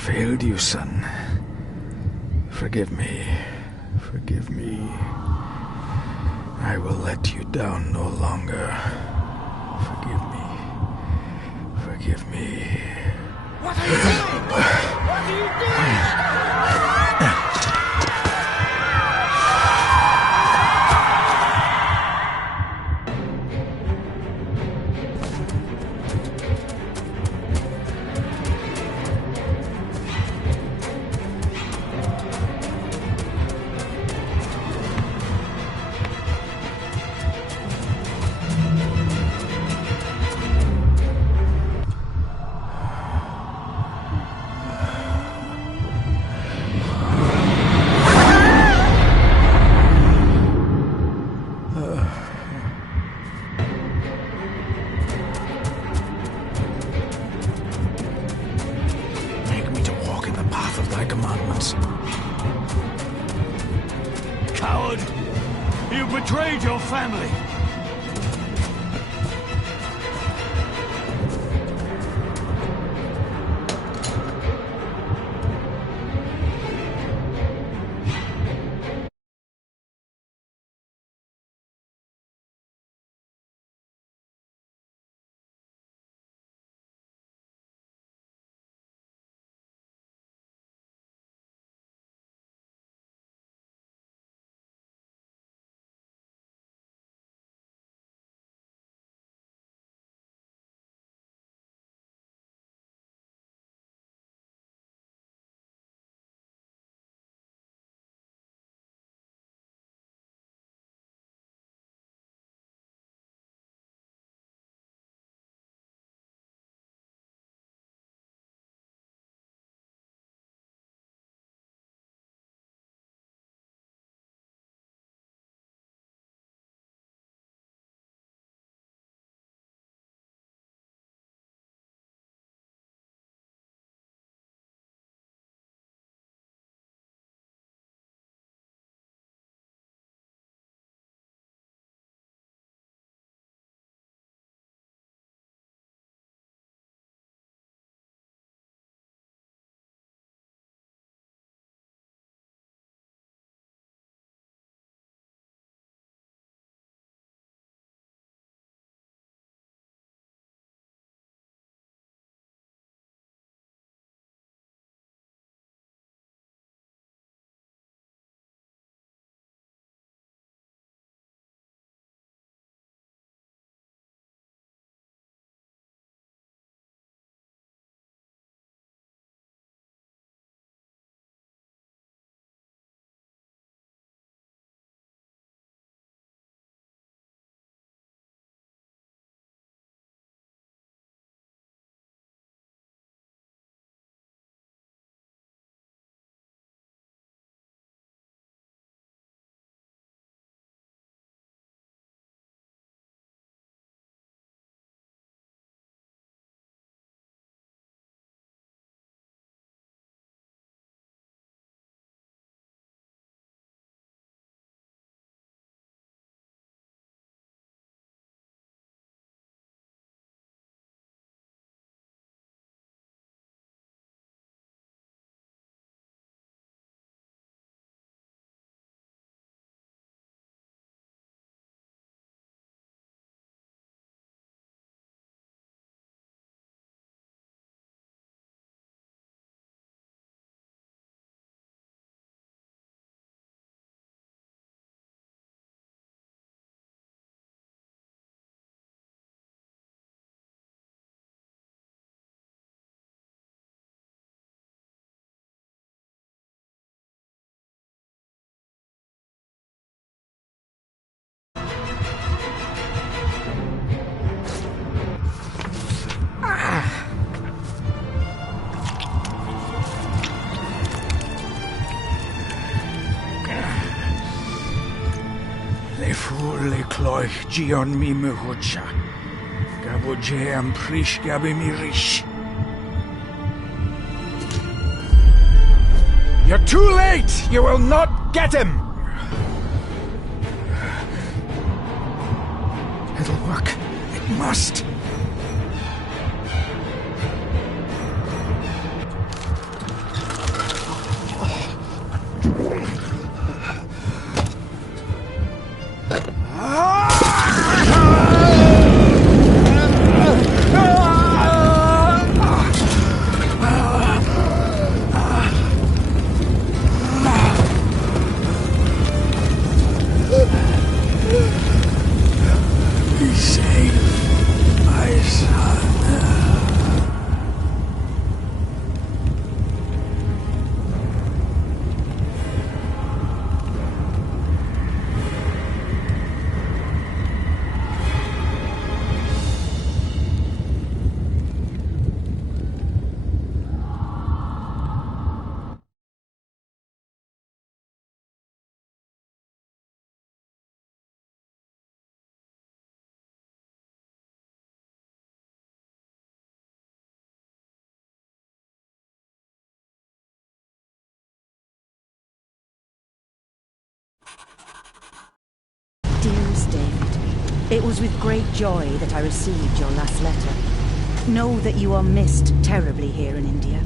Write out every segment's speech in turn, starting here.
failed you, son. Forgive me. Forgive me. I will let you down no longer. Forgive me. Forgive me. What are you doing? What are you doing? Coward! You betrayed your family! Le fur le cloich gion mi mehucha. Gabo je am prish gabe mi rish. You're too late! You will not get him! It'll work. It must. It was with great joy that I received your last letter. Know that you are missed terribly here in India.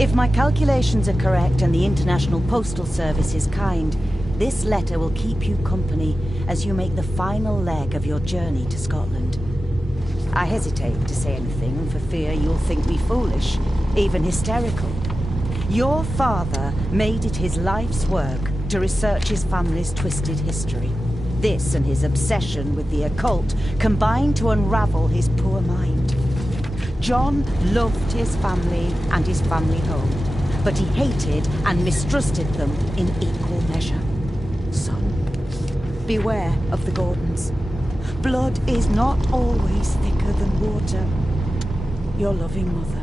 If my calculations are correct and the International Postal Service is kind, this letter will keep you company as you make the final leg of your journey to Scotland. I hesitate to say anything for fear you'll think me foolish, even hysterical. Your father made it his life's work to research his family's twisted history. This and his obsession with the occult combined to unravel his poor mind. John loved his family and his family home, but he hated and mistrusted them in equal measure. Son, beware of the Gordons. Blood is not always thicker than water. Your loving mother.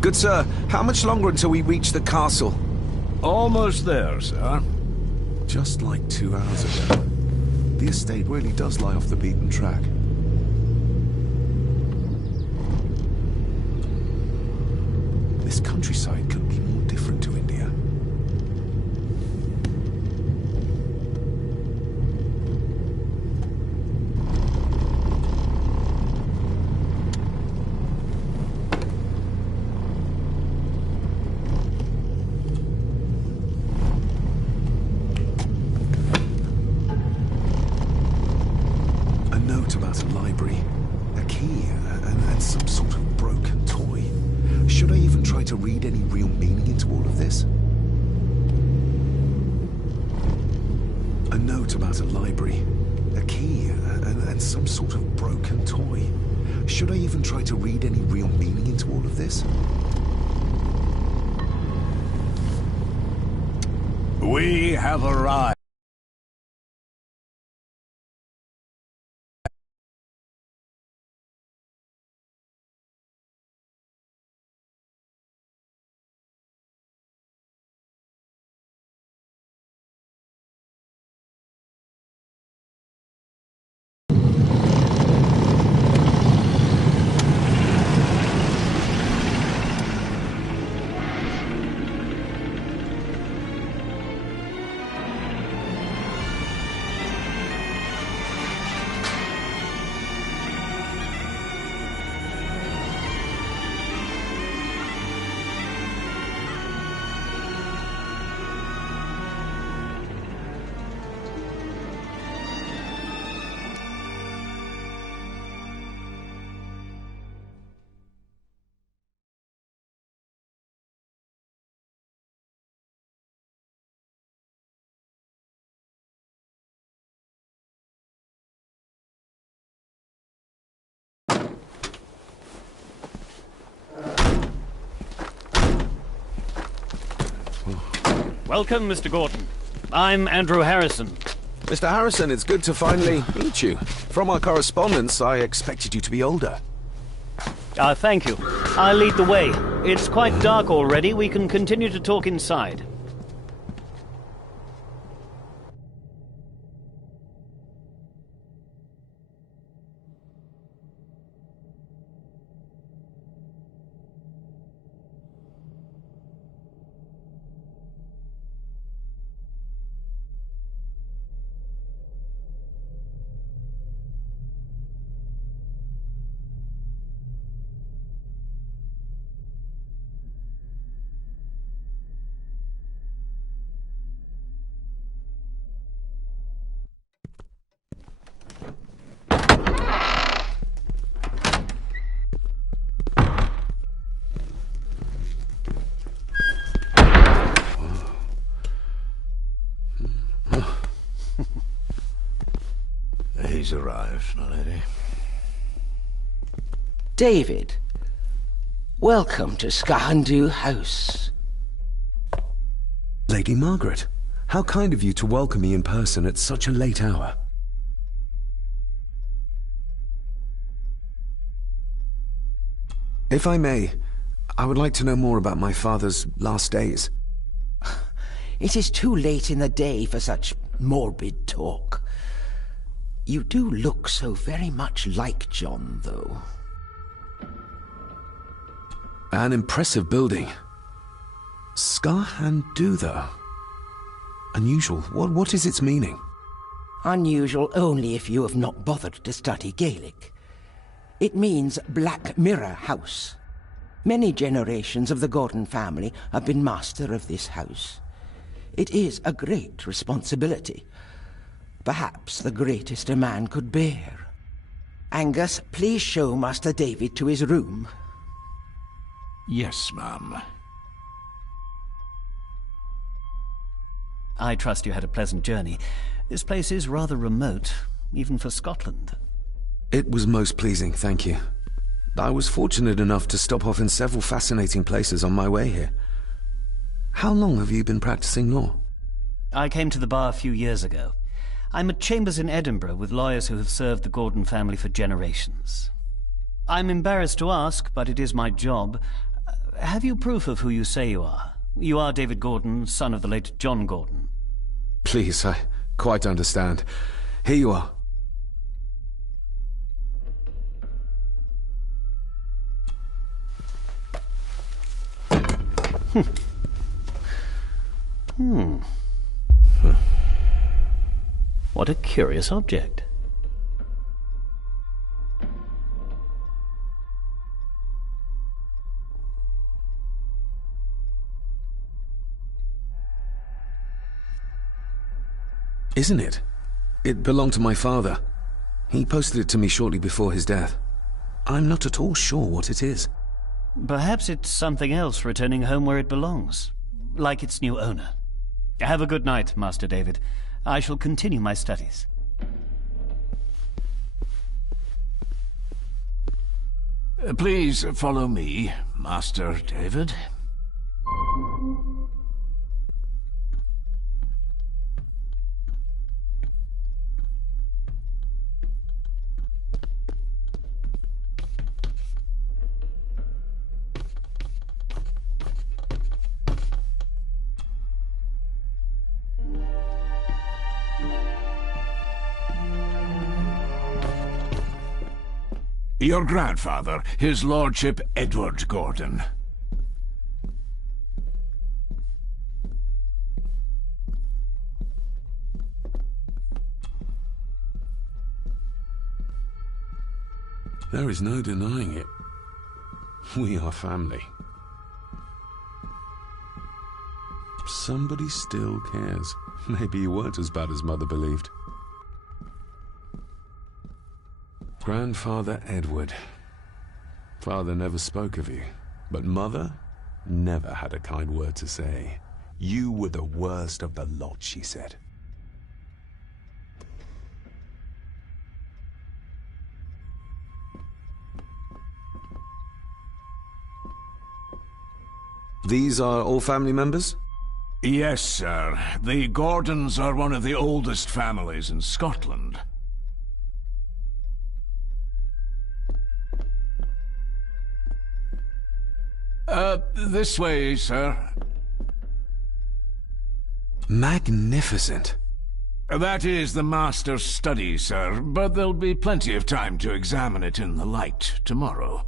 Good sir, how much longer until we reach the castle? Almost there, sir. Just like 2 hours ago. The estate really does lie off the beaten track. This countryside couldn't be more different to India. About a library, a key, and some sort of broken toy. Should I even try to read any real meaning into all of this? A note about a library, a key, and some sort of broken toy. Should I even try to read any real meaning into all of this? We have arrived. Welcome, Mr. Gordon. I'm Andrew Harrison. Mr. Harrison, it's good to finally meet you. From our correspondence, I expected you to be older. Thank you. I'll lead the way. It's quite dark already. We can continue to talk inside. He's arrived, my lady. David, welcome to Skahandu House. Lady Margaret, How kind of you to welcome me in person at such a late hour. If I may, I would like to know more about my father's last days. It is too late in the day for such morbid talk. You do look so very much like John, though. An impressive building. Skarhan Dutha. Unusual. What is its meaning? Unusual only if you have not bothered to study Gaelic. It means Black Mirror House. Many generations of the Gordon family have been master of this house. It is a great responsibility. Perhaps the greatest a man could bear. Angus, please show Master David to his room. Yes, ma'am. I trust you had a pleasant journey. This place is rather remote, even for Scotland. It was most pleasing, thank you. I was fortunate enough to stop off in several fascinating places on my way here. How long have you been practicing law? I came to the bar a few years ago. I'm at chambers in Edinburgh with lawyers who have served the Gordon family for generations. I'm embarrassed to ask, but it is my job. Have you proof of who you say you are? You are David Gordon, son of the late John Gordon. Please, I quite understand. Here you are. What a curious object. Isn't it? It belonged to my father. He posted it to me shortly before his death. I'm not at all sure what it is. Perhaps it's something else returning home where it belongs, like its new owner. Have a good night, Master David. I shall continue my studies. Please follow me, Master David. Your grandfather, his lordship Edward Gordon. There is no denying it. We are family. Somebody still cares. Maybe you weren't as bad as Mother believed. Grandfather Edward. Father never spoke of you, but Mother never had a kind word to say. You were the worst of the lot, she said. These are all family members? Yes, sir. The Gordons are one of the oldest families in Scotland. This way, sir. Magnificent. That is the master's study, sir, but there'll be plenty of time to examine it in the light tomorrow.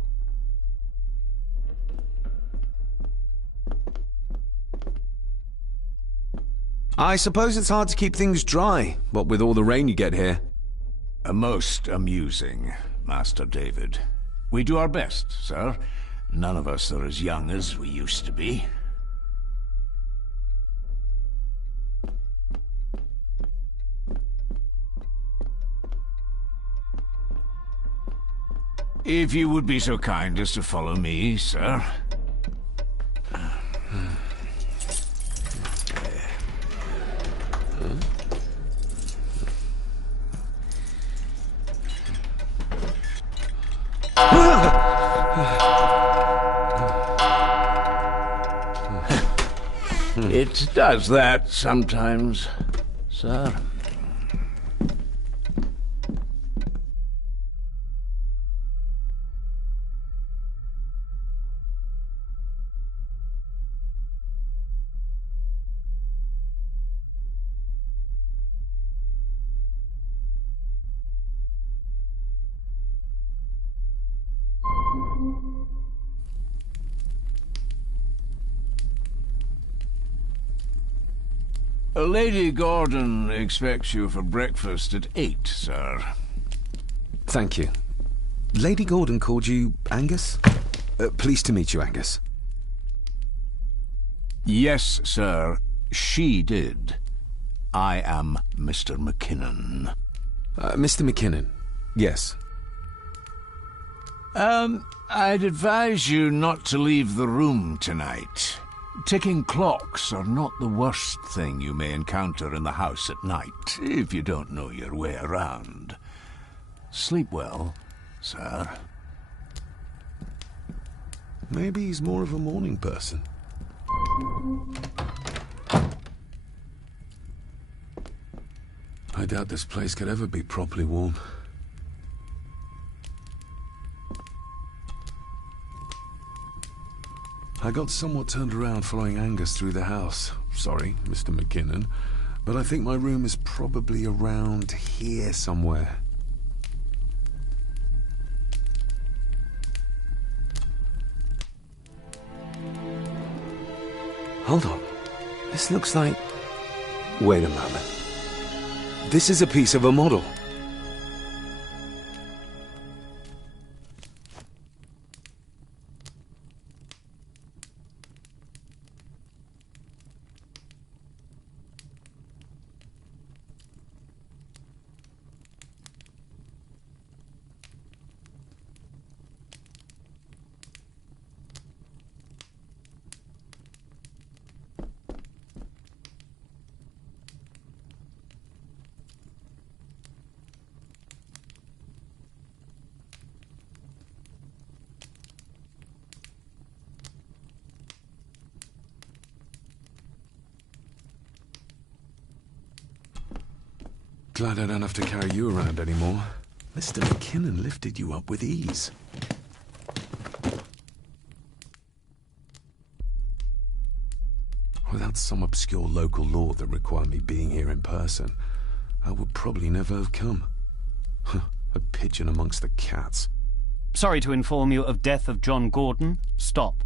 I suppose it's hard to keep things dry, what with all the rain you get here. Most amusing, Master David. We do our best, sir. None of us are as young as we used to be. If you would be so kind as to follow me, sir. It It does that sometimes, sir. Lady Gordon expects you for breakfast at 8, sir. Thank you. Lady Gordon called you Angus? Pleased to meet you, Angus. Yes, sir. She did. I am Mr. McKinnon. Mr. McKinnon. Yes. I'd advise you not to leave the room tonight. Ticking clocks are not the worst thing you may encounter in the house at night, if you don't know your way around. Sleep well, sir. Maybe he's more of a morning person. I doubt this place could ever be properly warm. I got somewhat turned around following Angus through the house. Sorry, Mr. McKinnon, but I think my room is probably around here somewhere. Hold on. This looks like... Wait a moment. This is a piece of a model. Glad I don't have to carry you around anymore. Mr. McKinnon lifted you up with ease. Without some obscure local law that required me being here in person, I would probably never have come. A pigeon amongst the cats. Sorry to inform you of death of John Gordon. Stop.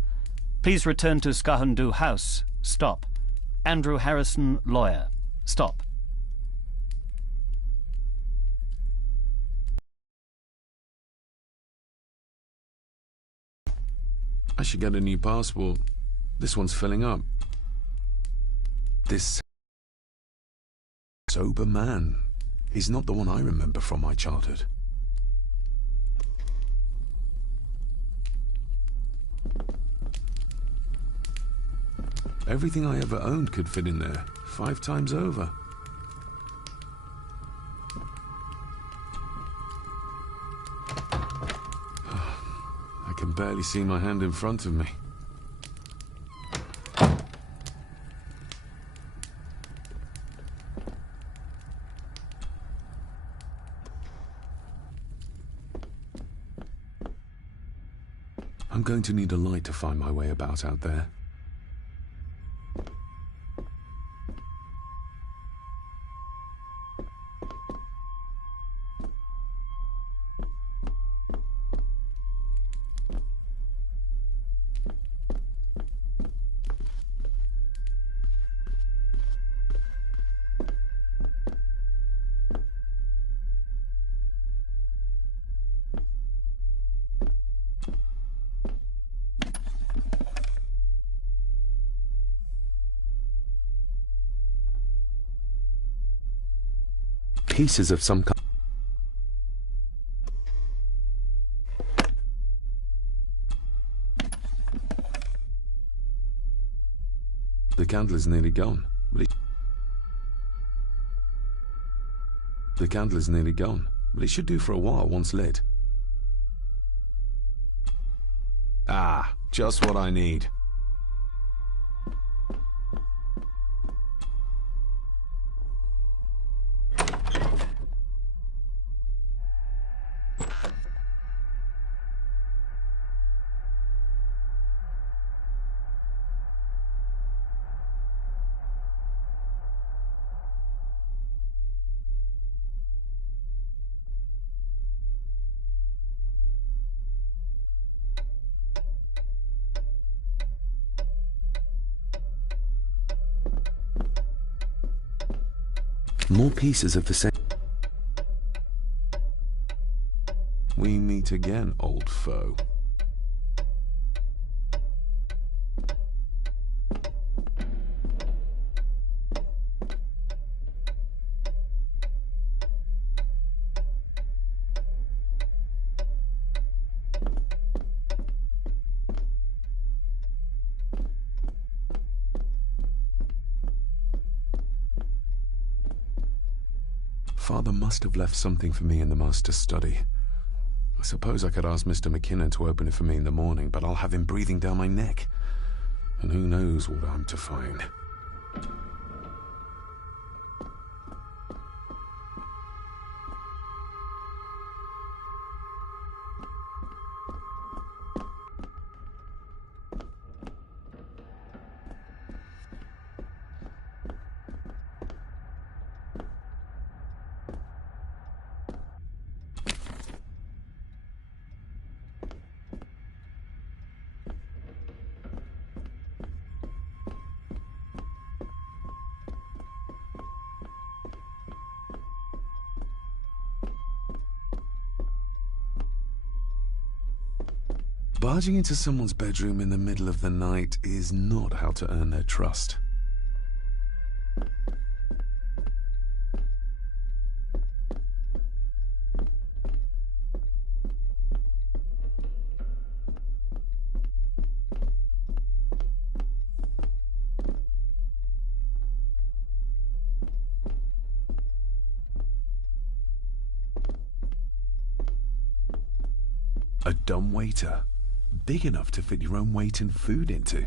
Please return to Skahundu House. Stop. Andrew Harrison, lawyer. Stop. I should get a new passport. This one's filling up. This sober man. He's not the one I remember from my childhood. Everything I ever owned could fit in there, 5 times over. I can barely see my hand in front of me. I'm going to need a light to find my way about out there. Pieces of some kind. The candle is nearly gone. The candle is nearly gone, but it should do for a while once lit. Ah, just what I need. More pieces of the same... We meet again, old foe. Father must have left something for me in the Master's study. I suppose I could ask Mr. McKinnon to open it for me in the morning, but I'll have him breathing down my neck. And who knows what I'm to find. Barging into someone's bedroom in the middle of the night is not how to earn their trust. A dumb waiter. Big enough to fit your own weight and food into.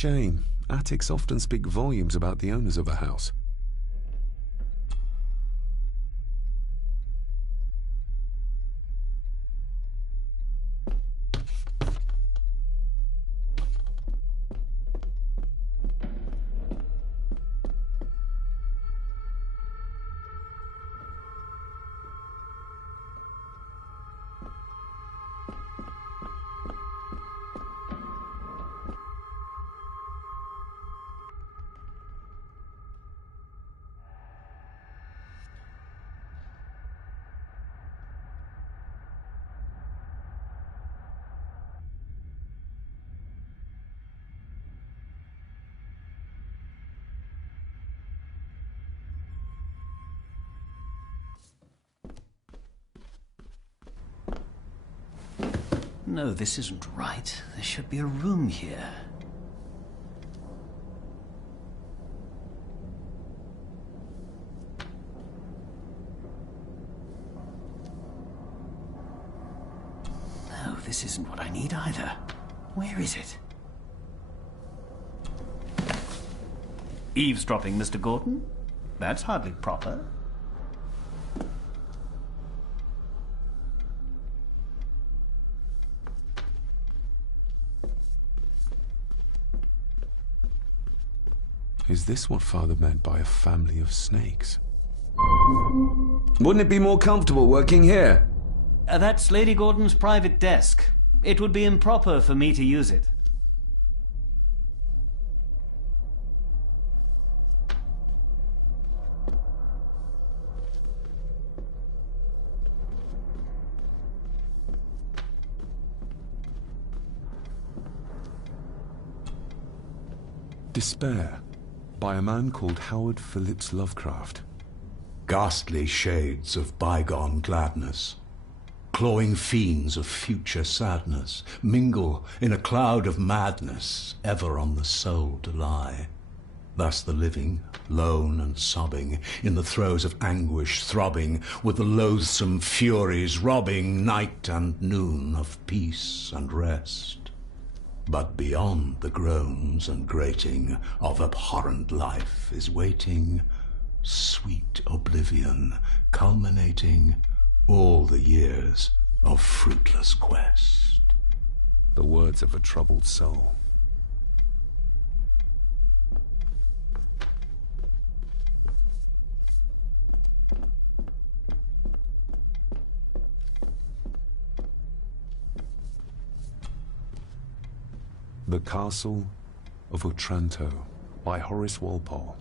Shame. Attics often speak volumes about the owners of a house. No, this isn't right. There should be a room here. No, this isn't what I need either. Where is it? Eavesdropping, Mr. Gordon? That's hardly proper. Is this what Father meant by a family of snakes? Wouldn't it be more comfortable working here? That's Lady Gordon's private desk. It would be improper for me to use it. Despair, by a man called Howard Phillips Lovecraft. Ghastly shades of bygone gladness, clawing fiends of future sadness, mingle in a cloud of madness, ever on the soul to lie. Thus the living, lone and sobbing, in the throes of anguish throbbing, with the loathsome furies robbing night and noon of peace and rest. But beyond the groans and grating of abhorrent life is waiting sweet oblivion, culminating all the years of fruitless quest. The words of a troubled soul. The Castle of Otranto by Horace Walpole.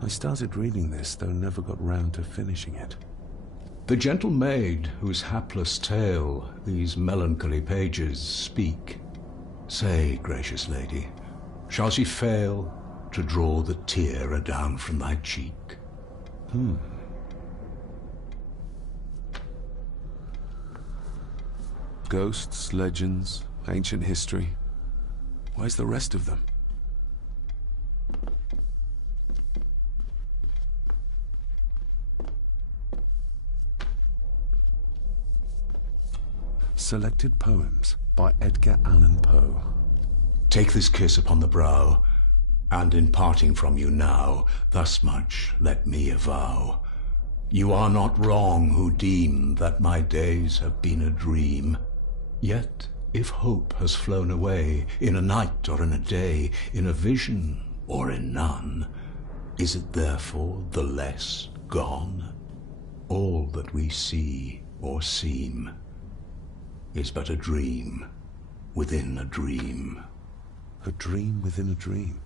I started reading this, though never got round to finishing it. The gentle maid whose hapless tale these melancholy pages speak, say, gracious lady, shall she fail to draw the tear adown from thy cheek? Ghosts, legends, ancient history. Where's the rest of them? Selected Poems by Edgar Allan Poe. Take this kiss upon the brow, and in parting from you now, thus much let me avow. You are not wrong who deem that my days have been a dream. Yet, if hope has flown away, in a night or in a day, in a vision or in none, is it therefore the less gone? All that we see or seem is but a dream within a dream. A dream within a dream.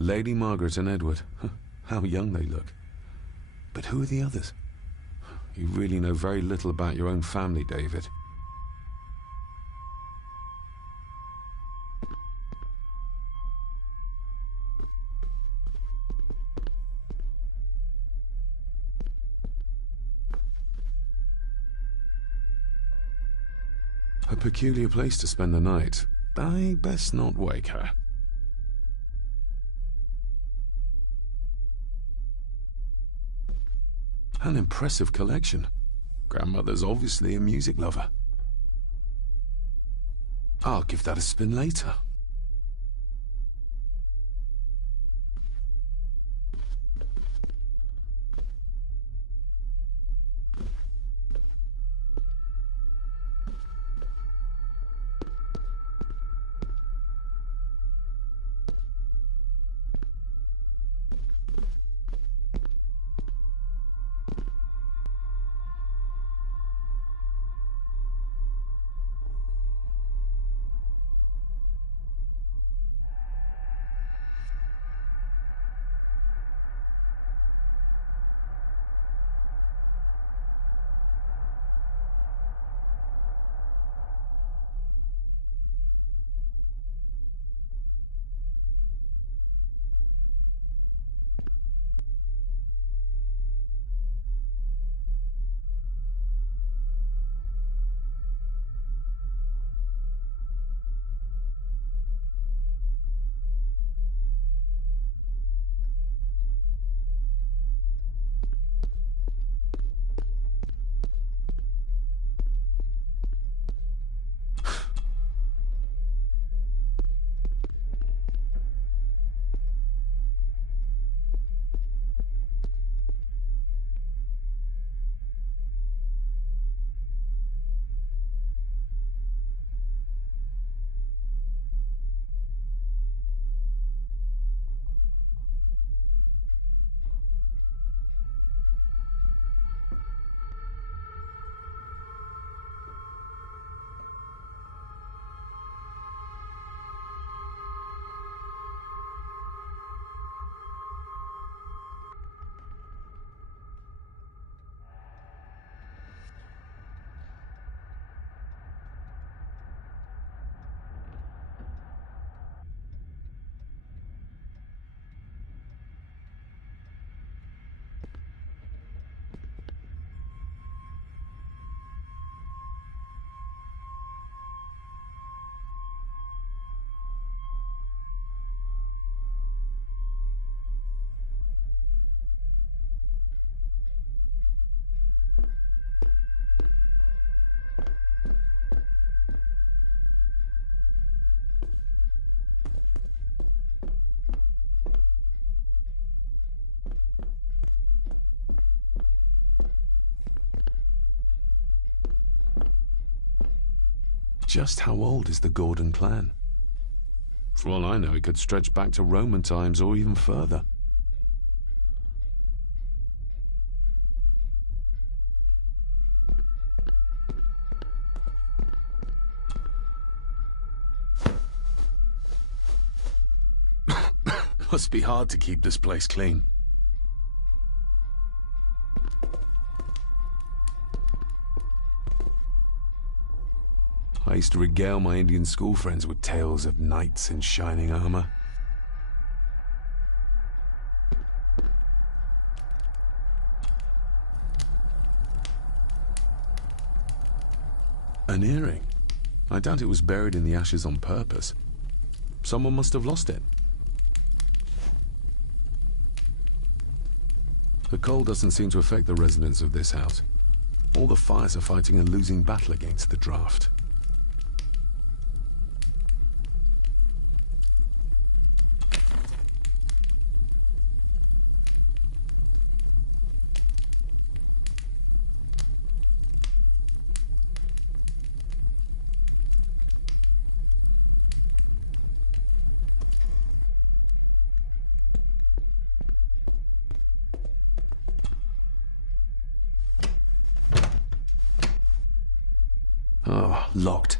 Lady Margaret and Edward. How young they look. But who are the others? You really know very little about your own family, David. A peculiar place to spend the night. I best not wake her. An impressive collection. Grandmother's obviously a music lover. I'll give that a spin later. just how old is the Gordon clan? For all I know, it could stretch back to Roman times or even further. Must be hard to keep this place clean. I used to regale my Indian school friends with tales of knights in shining armor. An earring. I doubt it was buried in the ashes on purpose. Someone must have lost it. The cold doesn't seem to affect the residents of this house. All the fires are fighting a losing battle against the draft. Oh, locked.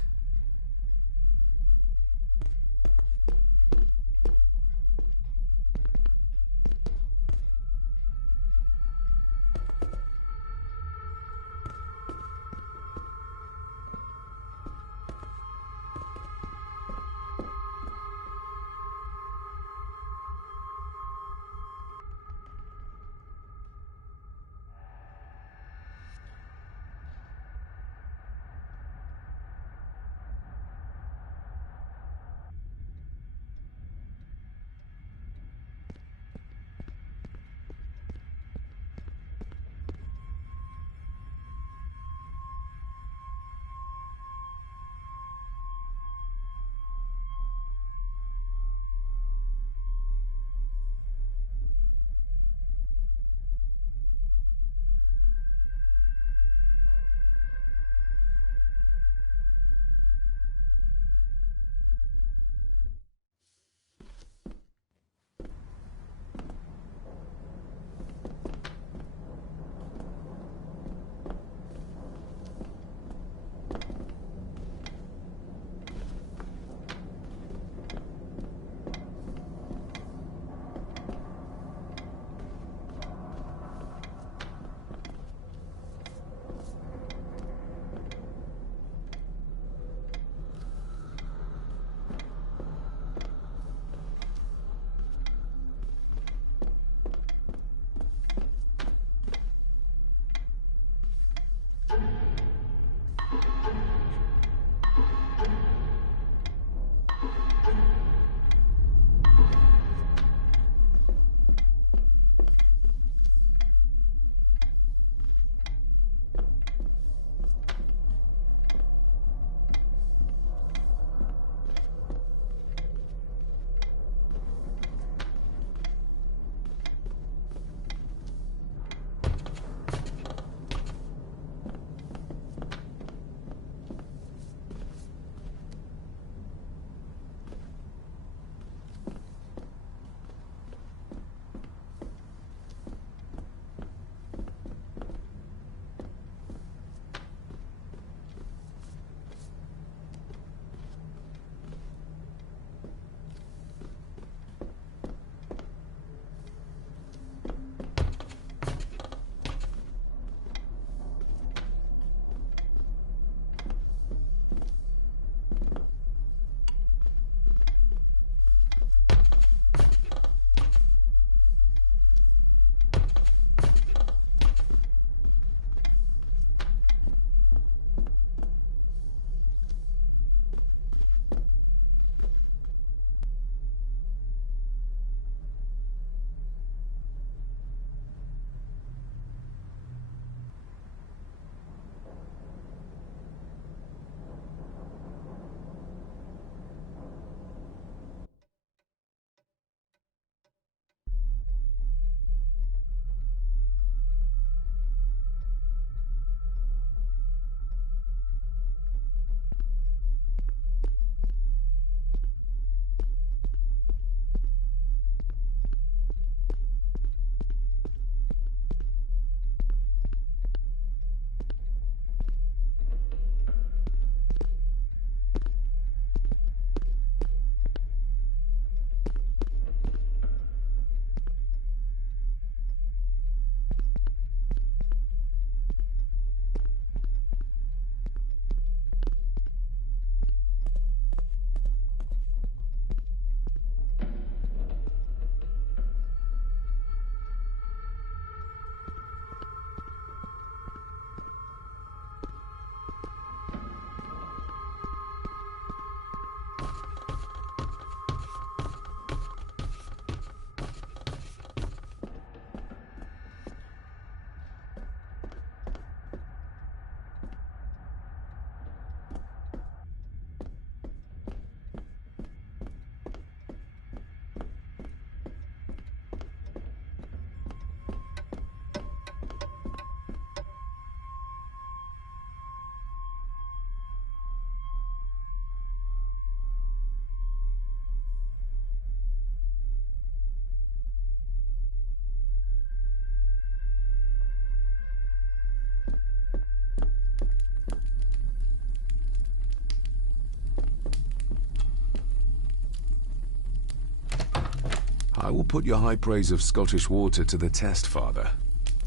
I will put your high praise of Scottish water to the test, Father.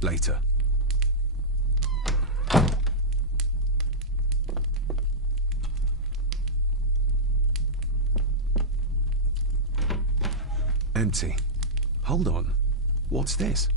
Later. Empty. Hold on. What's this?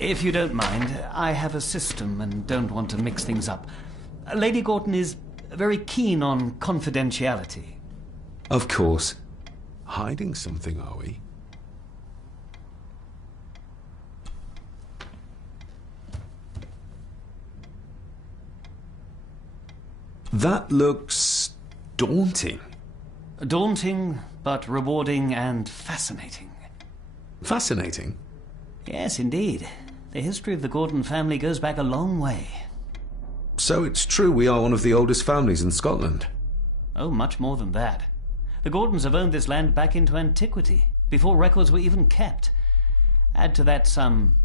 If you don't mind, I have a system and don't want to mix things up. Lady Gordon is very keen on confidentiality. Of course. Hiding something, are we? That looks daunting. Daunting, but rewarding and fascinating. Fascinating? Yes, indeed. The history of the Gordon family goes back a long way. So it's true we are one of the oldest families in Scotland? Oh, much more than that. The Gordons have owned this land back into antiquity, before records were even kept. Add to that some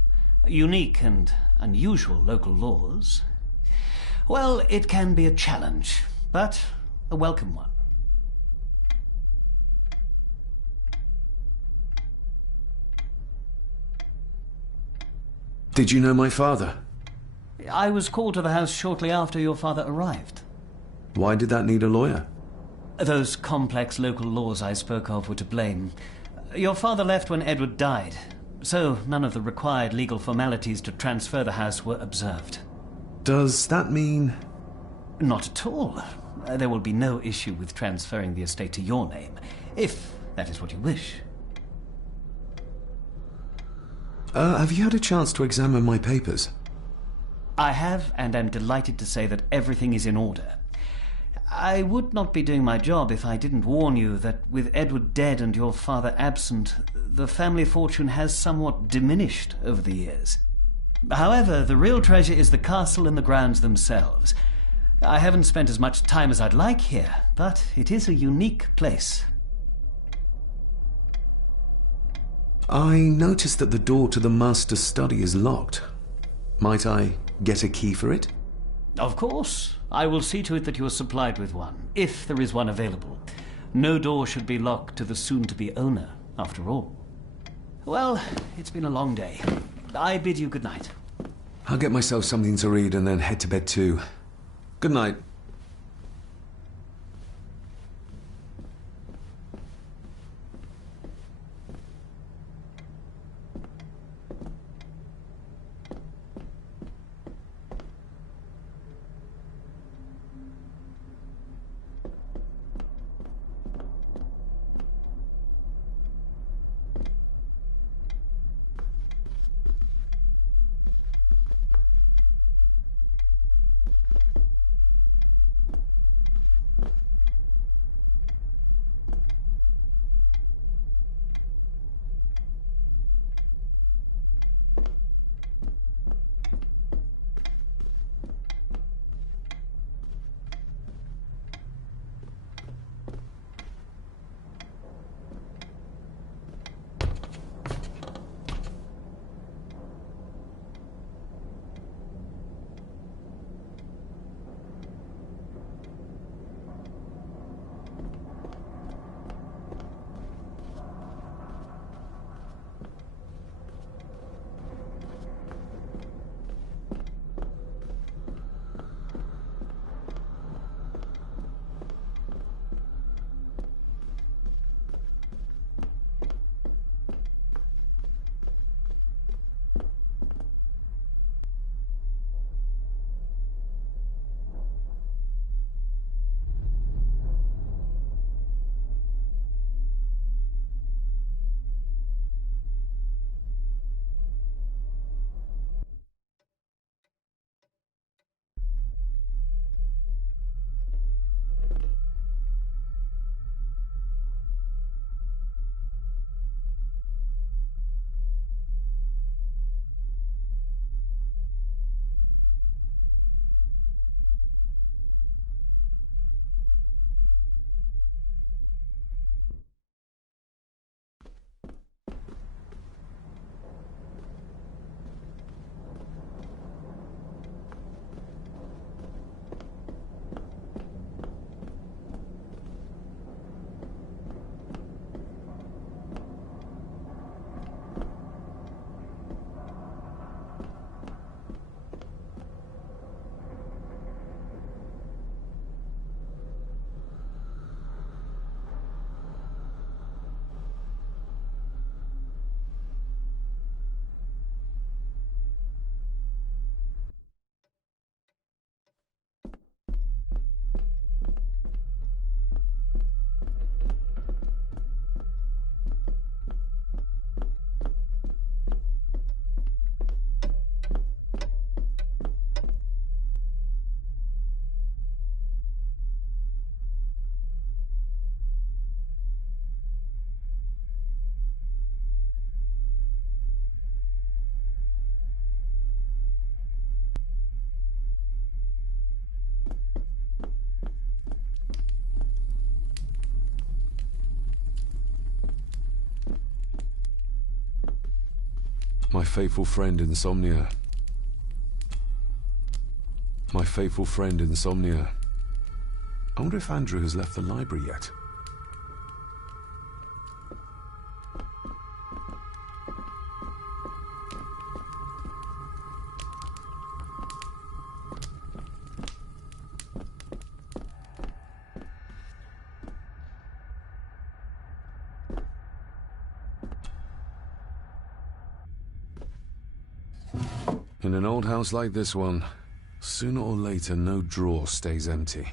unique and unusual local laws. Well, it can be a challenge, but a welcome one. Did you know my father? I was called to the house shortly after your father arrived. Why did that need a lawyer? Those complex local laws I spoke of were to blame. Your father left when Edward died, so none of the required legal formalities to transfer the house were observed. Does that mean... Not at all. There will be no issue with transferring the estate to your name, if that is what you wish. Have you had a chance to examine my papers? I have, and am delighted to say that everything is in order. I would not be doing my job if I didn't warn you that with Edward dead and your father absent, the family fortune has somewhat diminished over the years. However, the real treasure is the castle and the grounds themselves. I haven't spent as much time as I'd like here, but it is a unique place. I noticed that the door to the master's study is locked. Might I get a key for it? Of course. I will see to it that you are supplied with one, if there is one available. No door should be locked to the soon-to-be owner, after all. Well, it's been a long day. I bid you good night. I'll get myself something to read and then head to bed too. Good night. My faithful friend Insomnia. My faithful friend Insomnia. I wonder if Andrew has left the library yet. In an old house like this one, sooner or later no drawer stays empty.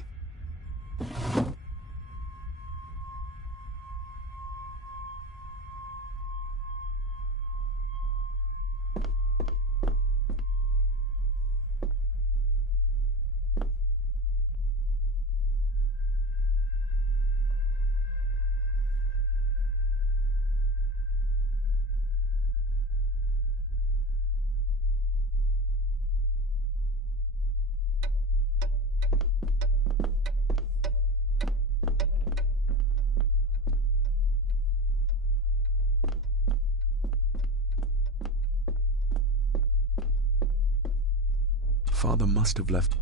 Father must have left.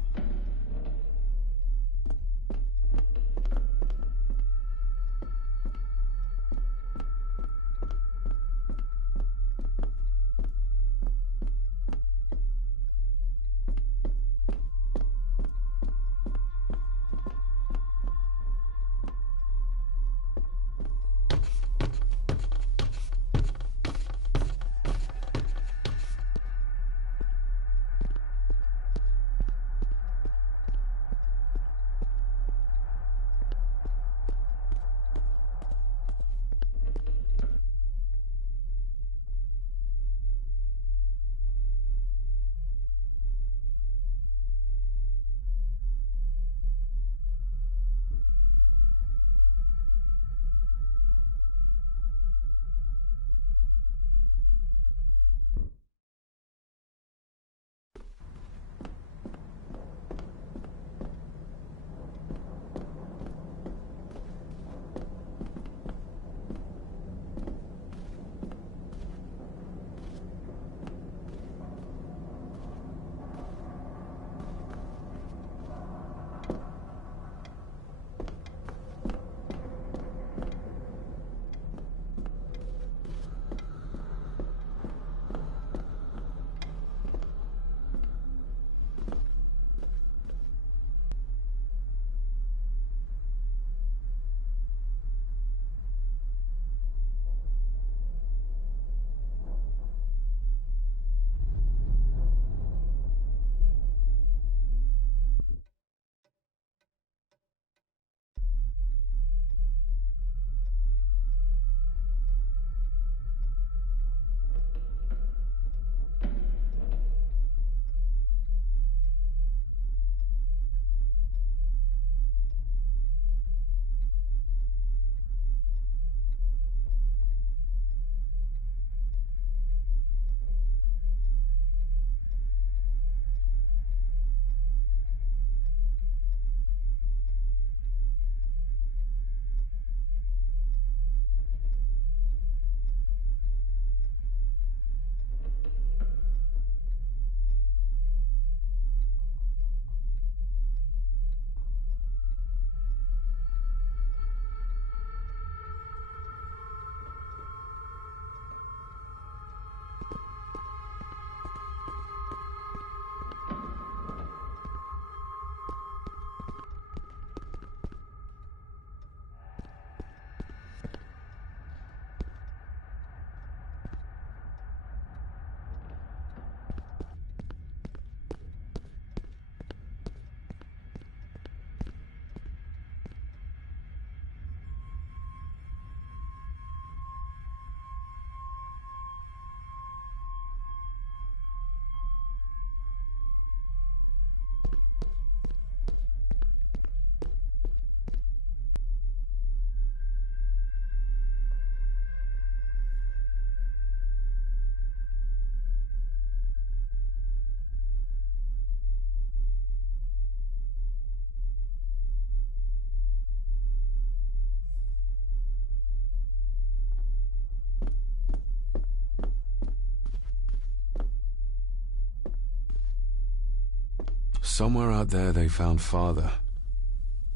Somewhere out there they found Father.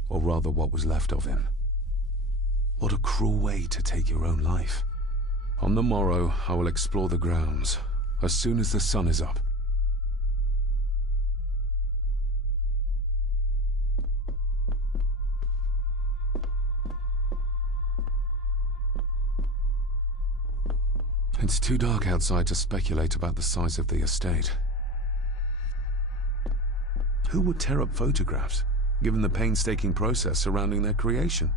Or rather, what was left of him. What a cruel way to take your own life. On the morrow, I will explore the grounds, as soon as the sun is up. It's too dark outside to speculate about the size of the estate. Who would tear up photographs, given the painstaking process surrounding their creation?